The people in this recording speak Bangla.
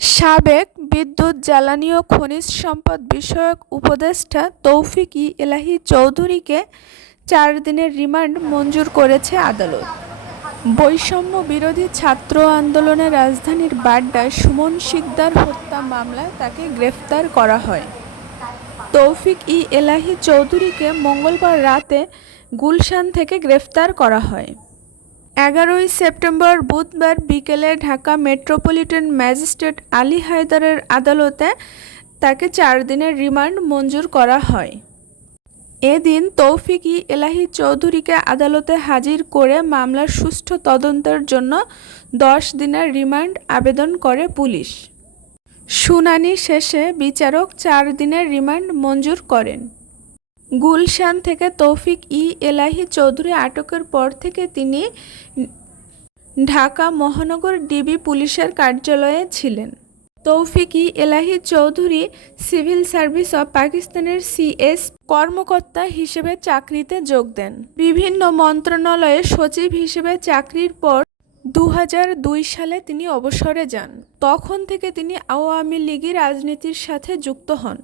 সাবেক বিদ্যুৎ, জ্বালানি ও খনিজ সম্পদ বিষয়ক উপদেষ্টা তৌফিক ই এলাহি চৌধুরীকে চার দিনের রিমান্ড মঞ্জুর করেছে আদালত। বৈষম্য বিরোধী ছাত্র আন্দোলনে রাজধানীর বাড্ডায় সুমন শিকদার হত্যা মামলায় তাকে গ্রেফতার করা হয়। তৌফিক ই এলাহি চৌধুরীকে মঙ্গলবার রাতে গুলশান থেকে গ্রেফতার করা হয়। এগারোই সেপ্টেম্বর বুধবার বিকেলে ঢাকা মেট্রোপলিটন ম্যাজিস্ট্রেট আলী হায়দারের আদালতে তাকে চার দিনের রিমান্ড মঞ্জুর করা হয়। এদিন তৌফিক এলাহি চৌধুরীকে আদালতে হাজির করে মামলার সুষ্ঠু তদন্তের জন্য দশ দিনের রিমান্ড আবেদন করে পুলিশ। শুনানি শেষে বিচারক চার দিনের রিমান্ড মঞ্জুর করেন। গুলশান থেকে তৌফিক ই এলাহি চৌধুরী আটকের পর থেকে তিনি ঢাকা মহানগর ডিবি পুলিশের কার্যালয়ে ছিলেন। Tawfiq e Elahi Chowdhury civil service of পাকিস্তানের সিএস কর্মকর্তা হিসেবে চাকরিতে যোগ দেন। বিভিন্ন মন্ত্রণালয়ে সচিব হিসেবে চাকরির পর দু সালে তিনি অবসরে যান। তখন থেকে তিনি আওয়ামী লীগের রাজনীতির সাথে যুক্ত হন।